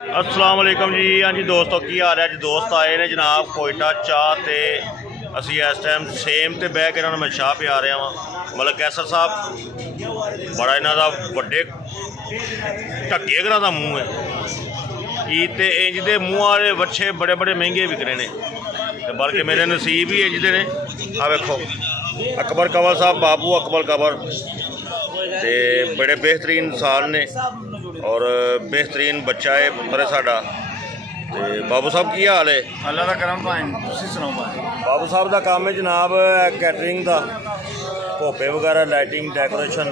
अस्सलाम वालेकुम जी। हाँ जी दोस्तों, की हाल है जी। दोस्त आए ने जनाब कोयटा चाह तो असी इस टाइम सेम तो बह के इन्होंने मैं चाह पिया रहा वा। मतलब कैसर साहब बड़ा इन्हों का व्डे ढक्के घरा का मूँह है ईद तो इंज के मूँह वाले बच्चे बड़े बड़े महंगे विकने ने, बल्कि मेरे नसीब ही इंज के ने। आ वेखो अकबर कंवर साहब, बाबू अकबर कंवर ते बड़े बेहतरीन इंसान ने और बेहतरीन बच्चा है पुत्र है साडा। ते बाबू साहब की हाल है? अल्लाह का करम भाई, तुसीं सुनाओ भाई। बाबू साहब का काम है जनाब कैटरिंग का, भोपे वगैरह, लाइटिंग, डेकोरेशन,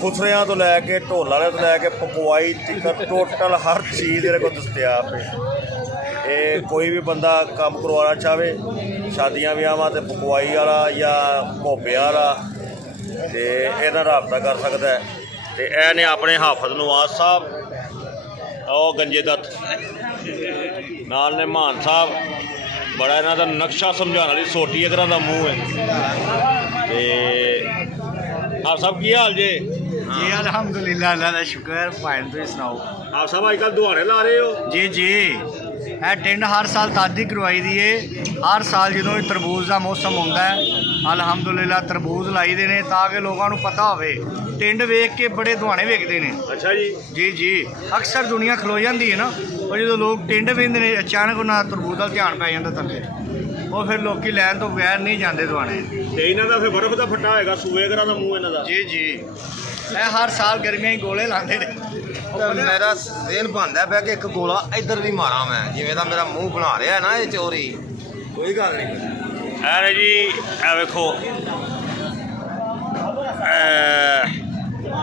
खुसरियां तो लैके ढोल वाले तो लैके पकवाई तक टोटल हर चीज़ ये को दस्तियाब है। ये कोई भी बंदा काम करवाना चाहे शादियां ब्याहां ते पकवाई वाला या भोपे वाला तो इन्हां रबता कर सकता है। तो यह ने अपने हाफज नवाज साहब और गंजे दत्त नाल ने मान साहब, बड़ा इन्हां दा नक्शा समझाने वाली सोटी अगर का मूँह है। तो आप सब की हाल जे? जी अलहमदुलिल्लाह, अल्लाह का शुक्र। भाई तुम सुनाओ। आप सब अजकल दुआरे ला रहे हो? जी जी, यह टिंड हर साल तादी करवाई दी है। हर साल जो तरबूज का मौसम आता है अलहमदुलिल्लाह तरबूज लाई दे ने ताकि लोगों को पता हो टिंड वेख के बड़े दुआने वेखते हैं। अच्छा जी। जी जी, अक्सर दुनिया खलो जाती है ना, और जो लोग टिंड वेंदे ने अचानक उन्हें तरबूज का ध्यान पै जाता थले, वो फिर लोग लैन तो बगैर नहीं जाते दुआने। तो इन्हों का फिर बर्फ का फट्टा होगा, सूए घर का मूँह इन्हों का? जी जी, मैं हर साल गर्मियां ही गोले लाते ने। मेरा दिन बनता है कि एक गोला इधर भी मारा मैं, जिमें का मेरा मुंह बना रहा है ना ये चोरी। कोई गल नहीं है जी। ए वेखो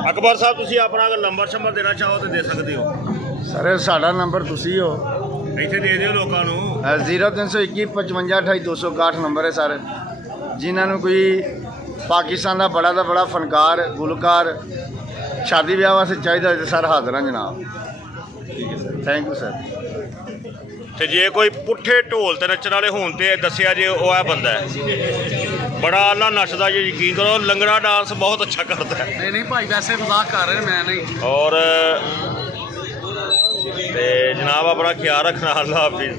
अकबर साहब, तुम अपना अगर नंबर शंबर देना चाहो तो दे सकते हो। सर साडा नंबर तुसी हो, इतने दे दियो लोगों को। 0321 55 28 261 नंबर है सर। जिन्होंने कोई पाकिस्तान का बड़ा फनकार गुलकार शादी ब्याह वास्ते चाहिए तो सर हाजिर हैं जनाब। ठीक है सर, थैंक यू सर। तो जे कोई पुट्ठे ढोल ते नच्चण वाले होण ते दस्सिया जे वो है बंदा है बड़ा आला नचदा, जे यकीन करो लंगड़ा डांस बहुत अच्छा करता है। नहीं भाई, वैसे मजाक कर रहे हैं, मैं नहीं। और ते जनाब अपना ख्याल रखना, अल्लाह हाफिज़।